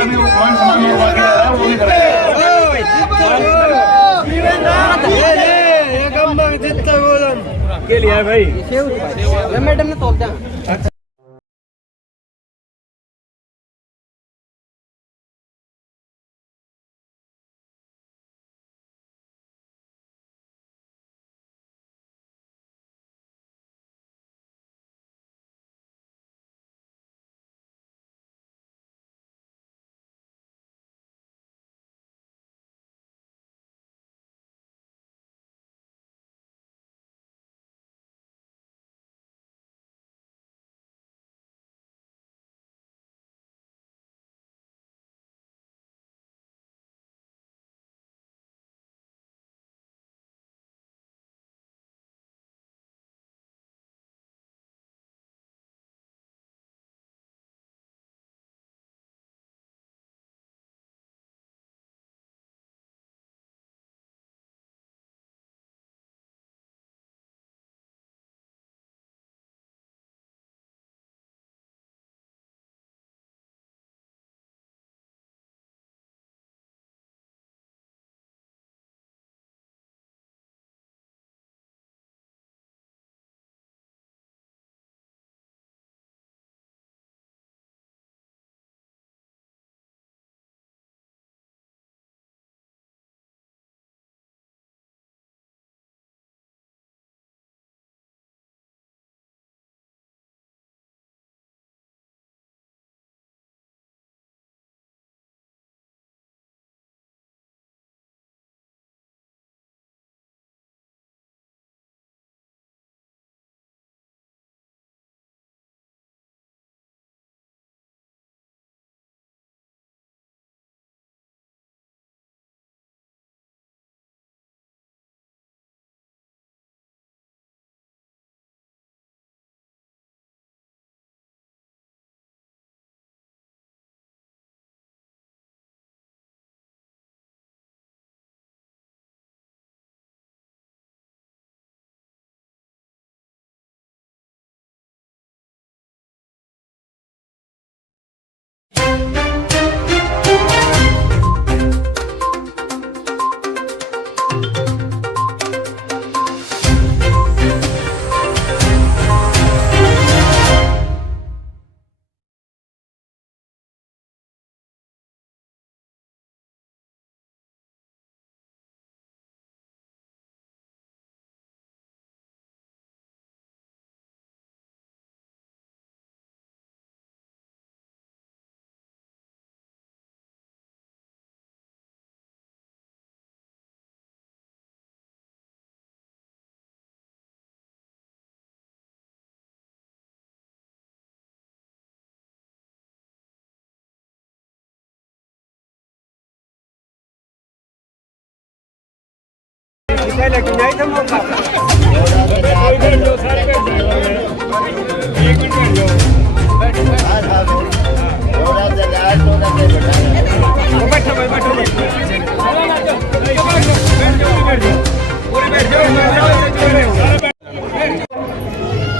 अभी कौन सामान में बाकी रह रहा है वो भी करेगा। के लिए भाई मैडम ने तोल दिया। लेकिन नहीं था मौका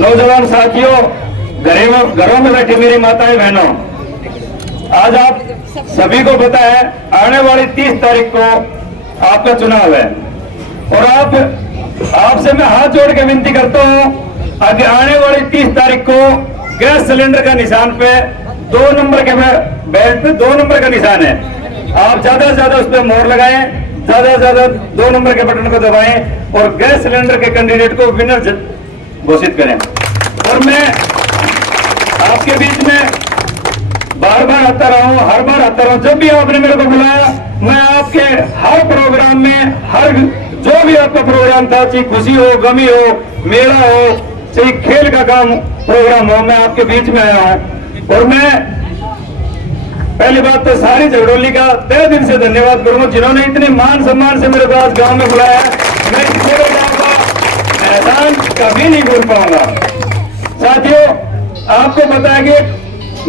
नौजवान साथियों, घरों में बैठी मेरी माताएं बहनों, आज आप सभी को पता है आने वाली 30 तारीख को आपका चुनाव है और आपसे मैं हाथ जोड़ के विनती करता हूं आगे आने वाली 30 तारीख को गैस सिलेंडर का निशान पे 2 नंबर के बेल्ट पे 2 नंबर का निशान है। आप ज्यादा से ज्यादा उस पर मोहर लगाएं, ज्यादा से ज्यादा 2 नंबर के बटन को दबाएं और गैस सिलेंडर के कैंडिडेट को विनर घोषित करें। और मैं आपके बीच में बार बार आता रहा हूं, हर बार आता रहा हूं। जब भी आपने मेरे को बुलाया मैं आपके हर प्रोग्राम में, हर जो भी आपका प्रोग्राम था, चाहे खुशी हो, गमी हो, मेला हो, चाहे खेल का काम प्रोग्राम हो, मैं आपके बीच में आया हूं। और मैं पहली बात तो सारी झगड़ोली का तहे दिल से धन्यवाद करूंगा जिन्होंने इतने मान सम्मान से मेरे पास गांव में बुलाया। मैं पूरे गांव का एहसान कभी नहीं भूल पाऊंगा। साथियों, आपको पता है कि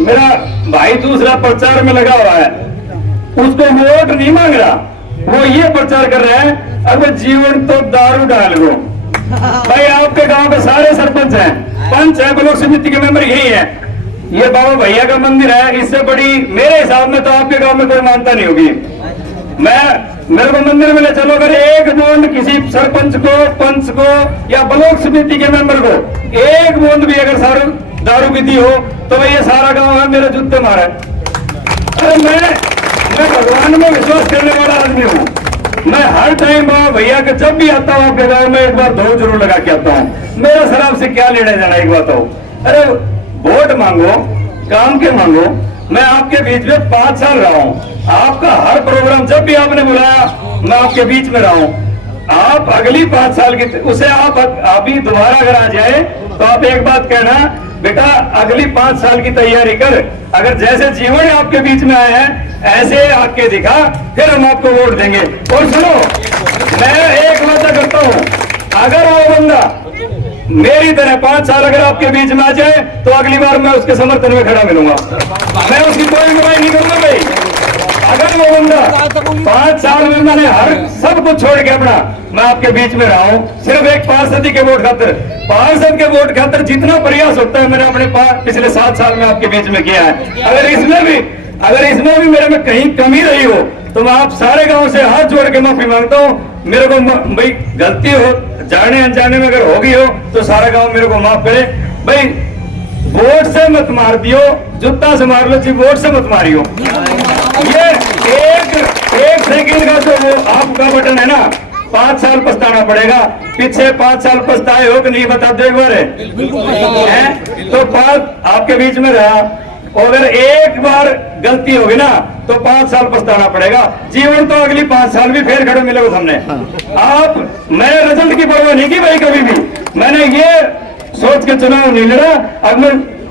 मेरा भाई दूसरा प्रचार में लगा हुआ है, उसको वोट नहीं मांग रहा, वो ये प्रचार कर रहा है अब जीवन तो दारू डाल लो। भाई आपके गांव के सारे सरपंच हैं, पंच है, ब्लॉक समिति के मेंबर यही है, ये बाबा भैया का मंदिर है, इससे बड़ी मेरे हिसाब में तो आपके गांव में कोई मानता नहीं होगी। मेरे को मंदिर में ले चलो, अगर एक बूंद किसी सरपंच को, पंच को या ब्लॉक समिति के मेंबर को एक बूंद भी अगर दारू पीती हो तो ये सारा गांव है मेरे जूते मारे। अरे मैं भगवान में विश्वास करने वाला आदमी हूँ। मैं हर टाइम बाबा भैया के जब भी आता हूँ आपके गाँव में एक बार धो जरूर लगा के आता हूँ। मेरा शराब से क्या लेने जाना, एक बात हो। अरे वोट मांगो, काम के मांगो। मैं आपके बीच में 5 साल रहा हूँ, आपका हर प्रोग्राम जब भी आपने बुलाया मैं आपके बीच में रहा हूँ। आप अगली 5 साल की उसे आप अभी दोबारा अगर आ जाए तो आप एक बात कहना, बेटा अगली 5 साल की तैयारी कर। अगर जैसे जीवन आपके बीच में आए हैं ऐसे आके दिखा, फिर हम आपको वोट देंगे। और सुनो, मैं एक वादा करता हूँ, अगर वो बंदा मेरी तरह 5 साल अगर आपके बीच में आ जाए तो अगली बार मैं उसके समर्थन में खड़ा मिलूंगा। मैं उसकी कोई बुराई नहीं करूंगा भाई। अगर वो बंदा 5 साल में मैंने हर सब कुछ छोड़ के अपना मैं आपके बीच में रहा हूँ, सिर्फ एक पार्षद के वोट खातिर, पार्षद के वोट खातिर जितना प्रयास होता है मैंने अपने पिछले 7 साल में आपके बीच में किया है। अगर इसमें भी मेरे में कहीं कमी रही हो तो मैं आप सारे गांव से हाथ जोड़ के माफी मांगता हूँ। मेरे को भाई गलती हो, जाने अनजाने में अगर होगी हो तो सारा गांव मेरे को माफ करे। भाई वोट से मत मार दियो, जूता से मार लो जी, वोट से मत मारियो। ये एक सेकंड का जो वो आपका बटन है ना, 5 साल पछताना पड़ेगा। पीछे 5 साल पछताए हो कि नहीं बता दो एक बार है तो 5 आपके बीच में रहा, और अगर एक बार गलती होगी ना तो 5 साल पछताना पड़ेगा। जीवन तो अगली 5 साल भी फिर खड़े मिलेगा सामने। आप मैंने रिजल्ट की परवाह नहीं की भाई, कभी भी मैंने ये सोच के चुनाव नहीं लड़ा अब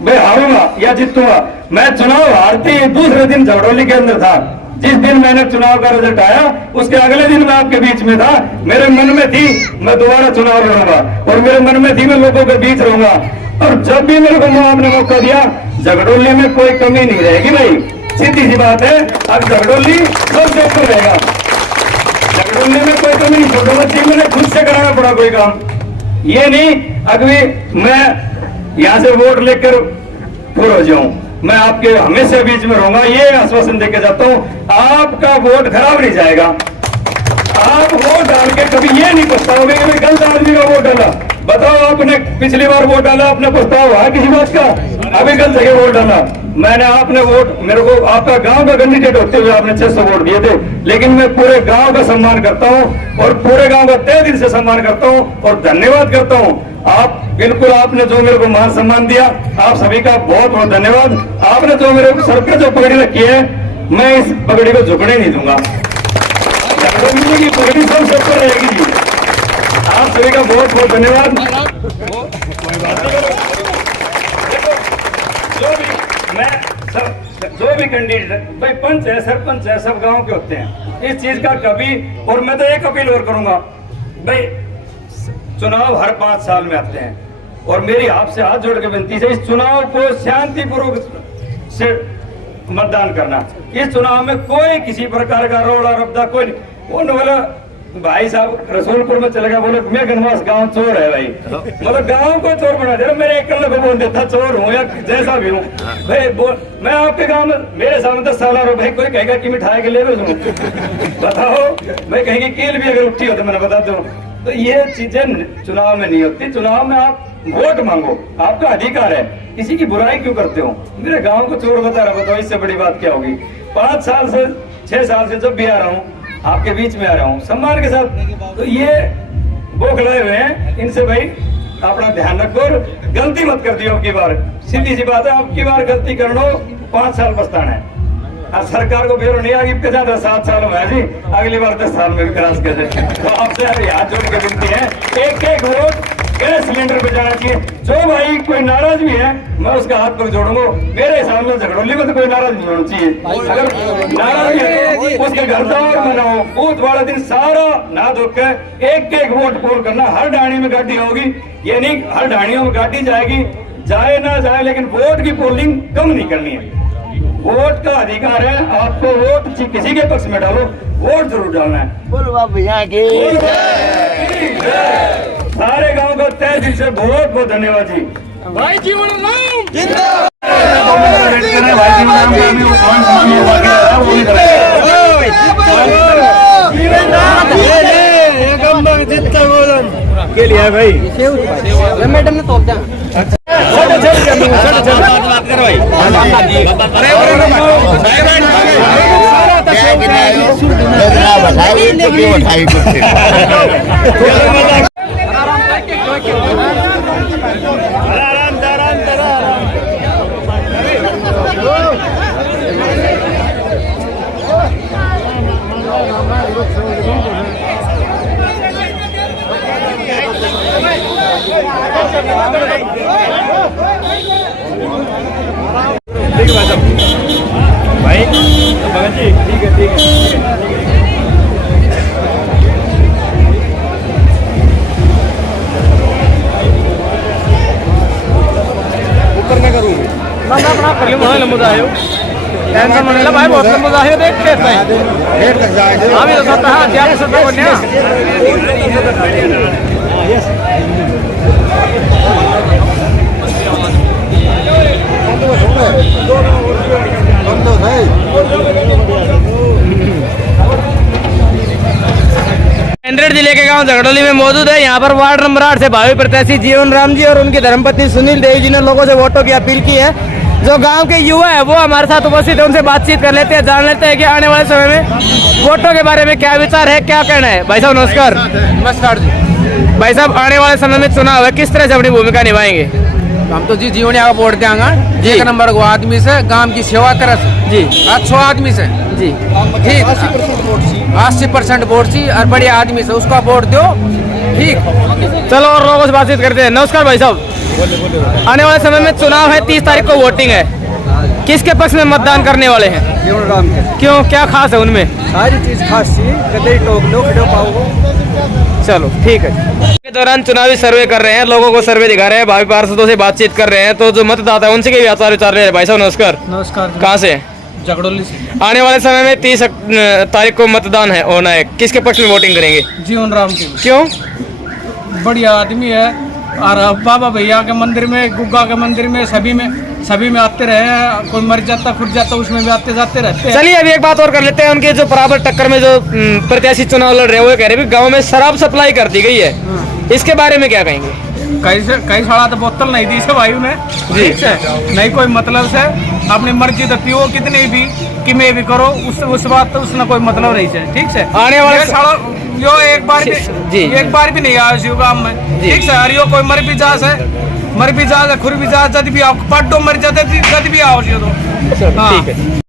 मैं हारूंगा या जीतूंगा। मैं चुनाव हारते दूसरे दिन झगड़ौली के अंदर था। जिस दिन मैंने चुनाव का रिजल्ट आया उसके अगले दिन मैं आपके बीच में था। मेरे मन में थी मैं दोबारा चुनाव लड़ूंगा, और मेरे मन में थी मैं लोगों के बीच रहूंगा। और जब भी मेरे को आपने मौका दिया, झगड़ौली में कोई कमी नहीं रहेगी भाई, सीधी सी बात है। अब झगड़ौली सबसे ऊपर रहेगा, झगड़ौली में कोई कमी नहीं छोड़ूंगा। मैंने खुद से कराना पड़ा कोई काम, ये नहीं अभी मैं यहाँ से वोट लेकर पूरा हो जाऊं। मैं आपके हमेशा बीच में रहूंगा, ये आश्वासन देके जाता हूँ। आपका वोट खराब नहीं जाएगा। आप वोट डाल के कभी ये नहीं पछताओगे कि गलत आदमी का वोट डाला। बताओ, आपने पिछली बार वोट डाला, आपने पछतावा हुआ किसी बात का? अभी गलत जगह वोट डाला। मैंने आपने वोट मेरे को आपका गांव का कैंडिडेट होते हुए आपने 600 वोट दिए थे, लेकिन मैं पूरे गांव का सम्मान करता हूं और पूरे गांव का तहे दिल से सम्मान करता हूं और धन्यवाद करता हूं। आप बिल्कुल, आपने जो मेरे को मान सम्मान दिया, आप सभी का बहुत बहुत धन्यवाद। आपने जो मेरे सर पे जो पगड़ी रखी है, मैं इस पगड़ी को झुकने नहीं दूंगा। की पगड़ी सबसे ऊपर रहेगी जी। आप सभी का बहुत बहुत धन्यवाद। जो भी कैंडिडेट भाई, पंच है, सरपंच है, सब गांव के होते हैं। इस चीज का कभी, और मैं तो एक अपील और करूंगा भाई, चुनाव हर 5 साल में आते हैं, और मेरी आपसे हाथ जोड़ के विनती है, इस चुनाव को शांतिपूर्वक से मतदान करना। इस चुनाव में कोई किसी प्रकार का रोड़ा रब्दा कोई नहीं। वो बोला भाई साहब रसूलपुर में चले गया, बोले मैं गनवास गांव चोर है भाई, मतलब गांव को चोर बना दे। मेरे एक कल को बोल देता चोर हूँ या जैसा भी हूँ भाई। मैं आपके गांव में मेरे सामने 10 साल और भाई कोई कहेगा कि मिठाई के ले लो बताओ, मैं कहेंगे कील भी अगर उठी हो तो मैंने बता दूं। तो ये चीजें चुनाव में नहीं होती। चुनाव में आप वोट मांगो, आपका अधिकार है, किसी की बुराई क्यों करते हो? मेरे गांव को चोर बता रहा, बताओ इससे बड़ी बात क्या होगी? 5 साल से 6 साल से जब भी आ रहा हूँ आपके बीच में आ रहा हूँ सम्मान के साथ। तो ये बौखलाए हुए हैं, इनसे भाई अपना ध्यान रखो और गलती मत कर दियो। आपकी बार सीधी सी बात है, आपकी बार गलती कर लो 5 साल पछताना है। सरकार को फेरो नहीं आगे 7 साल में जी, अगली बार 10 साल में भी क्रॉस कर दे। तो आपसे हाथ जोड़ के विनती है, एक वोट गैस सिलेंडर पे जाना चाहिए। जो भाई कोई नाराज भी है मैं उसका हाथ पर जोड़ूंगा। मेरे हिसाब में झगड़ौली में तो कोई नाराज नहीं होना चाहिए। अगर नाराज है तो उसके घर जाओ मनाओ। बूथ वाला दिन सारा ना धोकर एक वोट पोल करना। हर डाणी में गाड़ी होगी, ये नहीं हर डाणियों में गाड़ी जाएगी, जाए ना जाए, लेकिन वोट की पोलिंग कम नहीं करनी है। वोट का अधिकार है, आपको वोट किसी के पक्ष में डालो, वोट जरूर डालना है। बोलो बाबू यहाँ के सारे गांव का तहे दिल से बहुत बहुत धन्यवाद जी। भाई जीवन राम जिंदाबाद। काम करने वो कौन सा बाकी है वो भी करेंगे। जितना बोलन के लिए भाई मैडम ने तोल दिया ठीक है भाई भगत जी ठीक है ठीक है ऊपर मैं करूँ ना अपना कर लूँ वहाँ लंबा आयो टेंशन मन भाई बहुत लंबा आयो देख खेत में खेत तक जाए हम ही तो सकता है क्या सकते हो नांदेड़ जिले के गांव झगड़ोली में मौजूद है। यहाँ पर वार्ड नंबर 8 से भावी प्रत्याशी जीवन राम जी और उनकी धर्मपत्नी सुनील देवी जी ने लोगों से वोटों की अपील की है। जो गांव के युवा है वो हमारे साथ उपस्थित है, उनसे बातचीत कर लेते हैं, जान लेते हैं कि आने वाले समय में वोटों के बारे में क्या विचार है, क्या कहना है। भाई साहब नमस्कार। नमस्कार जी। भाई साहब आने वाले समय में चुनाव है, किस तरह से अपनी भूमिका निभाएंगे? हम तो जी जीवन यहाँ वोट देंगे एक नंबर को आदमी से गांव की सेवा करे जी अच्छो आदमी से जी ठीक 80% वोट सी और बड़े आदमी से उसका वोट दो ठीक। चलो और लोगों से बातचीत करते हैं। नमस्कार भाई साहब, आने वाले समय में चुनाव है, 30 तारीख को वोटिंग है, किसके पक्ष में मतदान करने वाले हैं? जीवन राम के क्यों, क्या खास है उनमें? सारी चीज खास सी कदे टोक लो खड़ो पाओ। चलो ठीक है। के दौरान चुनावी सर्वे कर रहे हैं, लोगों को सर्वे दिखा रहे हैं, भावी पार्षदों से बातचीत कर रहे हैं, तो जो मतदाता है उनसे भी विचार विचार रहे हैं। भाई साहब नमस्कार। नमस्कार। कहाँ से? झगड़ोली से। आने वाले समय में 30 तारीख को मतदान है होना है, किसके पक्ष में वोटिंग करेंगे? जीवन राम के क्यों? बढ़िया आदमी है और बाबा भैया के मंदिर में गुग्गा के मंदिर में सभी में आते रहे हैं, कोई मर जाता खुद जाता उसमें भी आते जाते रहते हैं। चलिए अभी एक बात और कर लेते हैं। उनके जो बराबर टक्कर में जो प्रत्याशी चुनाव लड़ रहे हैं वो कह रहे हैं गाँव में शराब सप्लाई कर दी गई है, इसके बारे में क्या कहेंगे? कई साला तो बोतल नहीं दी से भाई ने ठीक है, नहीं कोई मतलब से अपनी मर्जी तो पियो कितनी भी कि मैं भी करो उस बात तो उसने कोई मतलब नहीं है ठीक है। आने वाले साला यो एक बार भी नहीं आया शिव गाँव में ठीक है। हरियो कोई मर भी जा खुर भी जा जब भी आओ पड्डो मर जाते जब भी आओ तो ठीक है।